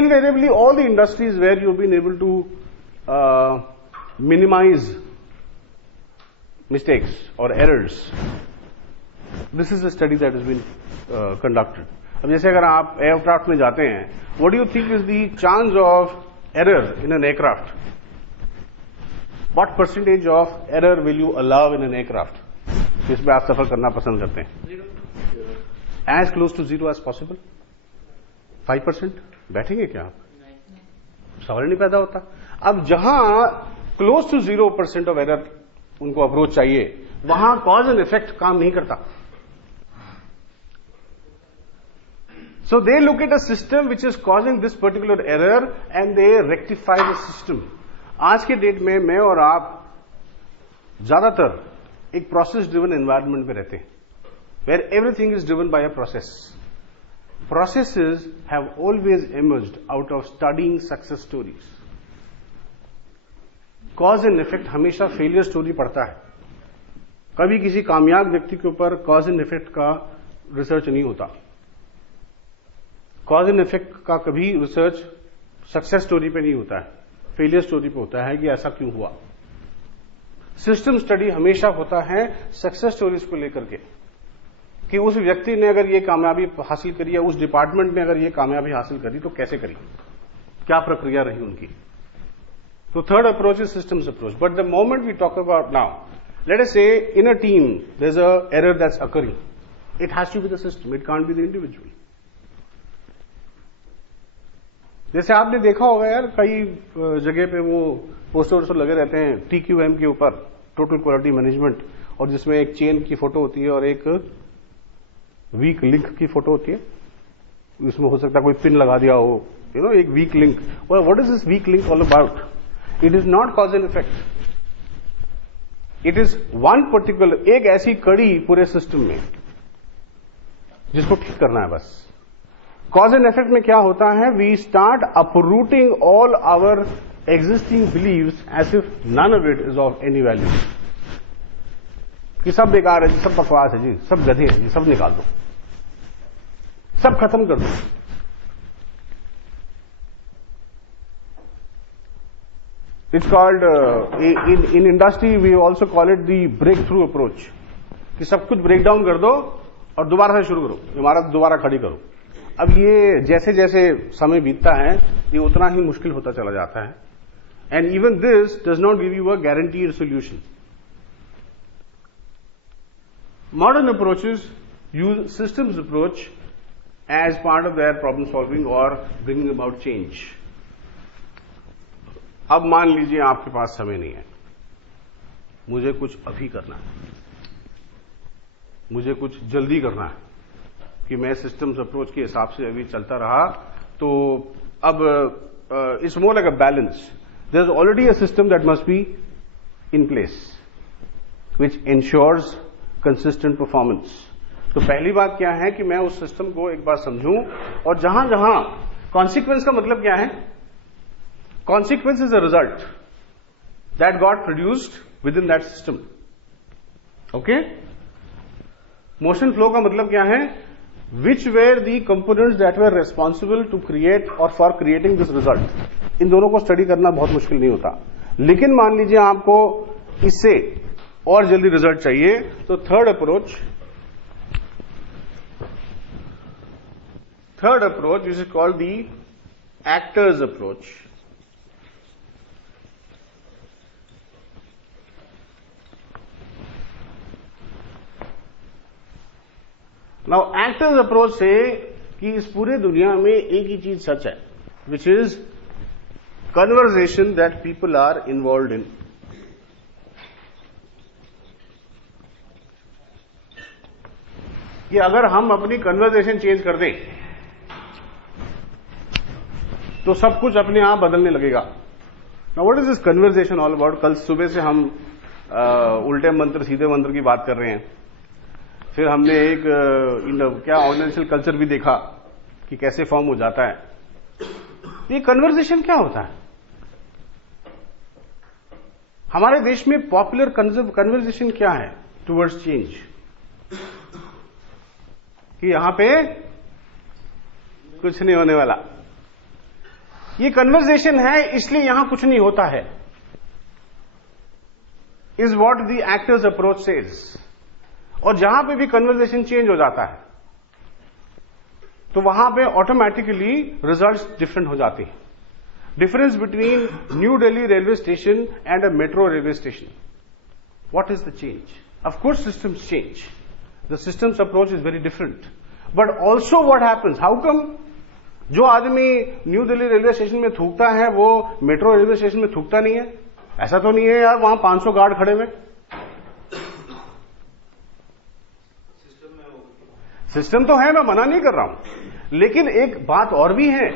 invariably all the industries where you've been able to minimize mistakes or errors, this is a study that has been conducted. अब जैसे अगर आप aircraft में जाते हैं, what do you think is the chance of error in an aircraft? What percentage of error will you allow in an aircraft? जिसमें आप सफर करना पसंद करते हैं? As close to zero as possible? 5%? बैठेंगे क्या आप? सवाल नहीं पैदा होता. अब जहां close to 0% of error उनको अप्रोच चाहिए, वहां कॉज एंड इफेक्ट काम नहीं करता. So they look at a system which is causing this particular error and they rectify the system. आज के डेट में मैं और आप ज्यादातर एक प्रोसेस ड्रिवन एनवायरनमेंट में रहते हैं, where everything is driven by a process. Processes have always emerged out of studying success stories. Cause and effect हमेशा फेलियर स्टोरी पढ़ता है. कभी किसी कामयाब व्यक्ति के ऊपर कॉज एंड इफेक्ट का रिसर्च नहीं होता. कॉज एंड इफेक्ट का कभी रिसर्च सक्सेस स्टोरी पे नहीं होता है, फेलियर स्टोरी पे होता है कि ऐसा क्यों हुआ. सिस्टम स्टडी हमेशा होता है सक्सेस स्टोरीज को लेकर के, कि उस व्यक्ति ने अगर ये कामयाबी हासिल करी या उस डिपार्टमेंट में अगर ये कामयाबी हासिल करी तो कैसे करी, क्या प्रक्रिया रही उनकी. तो third approach is systems approach. But the moment we talk about now, let us say in a team there is a error that's occurring, it has to be the system, it can't be the individual. जैसे आपने देखा होगा यार, कई जगह पे वो posters लगे रहते हैं TQM के ऊपर, टोटल क्वालिटी मैनेजमेंट, और जिसमें एक चेन की फोटो होती है और एक वीक लिंक की फोटो होती है. इसमें हो सकता है कोई पिन लगा दिया हो, एक weak link. What is this weak link all about? It is not cause and effect. It is one particular, एक ऐसी कड़ी पूरे सिस्टम में जिसको ठीक करना है बस. कॉज एंड इफेक्ट में क्या होता है? We start uprooting all our existing beliefs as if none of it is of any value. कि सब बेकार है जी, सब बकवास है जी, सब गधे हैं जी, सब निकाल दो, सब खत्म कर दो. It's called in industry we also call it the breakthrough approach, कि सब कुछ ब्रेक डाउन कर दो और दोबारा से शुरू करो, इमारत दोबारा खड़ी करो. अब ये जैसे जैसे समय बीतता है ये उतना ही मुश्किल होता चला जाता है. And even this does not give you a guaranteed solution. Modern approaches use systems approach as part of their problem solving or bringing about change. अब मान लीजिए आपके पास समय नहीं है, मुझे कुछ अभी करना है, मुझे कुछ जल्दी करना है, कि मैं सिस्टम्स अप्रोच के हिसाब से अभी चलता रहा तो अब it's more like a balance. There is already a system that must be in place which ensures consistent performance. तो पहली बात क्या है कि मैं उस सिस्टम को एक बार समझूं, और जहां जहां कॉन्सिक्वेंस का मतलब क्या है? Consequence is a result that got produced within that system. Okay. Motion flow का मतलब क्या है? Which were the components that were responsible to create और फॉर क्रिएटिंग दिस रिजल्ट. इन दोनों को स्टडी करना बहुत मुश्किल नहीं होता. लेकिन मान लीजिए आपको इससे और जल्दी रिजल्ट चाहिए, तो third approach is called the actors approach. Now actors approach से कि इस पूरे दुनिया में एक ही चीज सच है, which is conversation that people are involve in. कि अगर हम अपनी कन्वर्सेशन चेंज कर दें तो सब कुछ अपने आप बदलने लगेगा. Now what is this conversation all about? कल सुबह से हम उल्टे मंत्र सीधे मंत्र की बात कर रहे हैं. फिर हमने एक क्या ऑर्गेनाइजेशनल कल्चर भी देखा कि कैसे फॉर्म हो जाता है. ये कन्वर्सेशन क्या होता है? हमारे देश में पॉपुलर कन्वर्सेशन क्या है टुवर्ड्स चेंज? कि यहां पे कुछ नहीं होने वाला, ये कन्वर्सेशन है, इसलिए यहां कुछ नहीं होता है, is what the actors approach says. और जहां पे भी कन्वर्सेशन चेंज हो जाता है तो वहां पे ऑटोमेटिकली रिजल्ट्स डिफरेंट हो जाते हैं। Difference between new Delhi railway station and a metro railway station, what is the change? Of course systems change, the systems approach is very different, but also what happens, how come जो आदमी new Delhi railway station में थूकता है वो metro railway station में थूकता नहीं है? ऐसा तो नहीं है यार, वहां 500 गार्ड खड़े हुए। सिस्टम तो है, मैं मना नहीं कर रहा हूं, लेकिन एक बात और भी है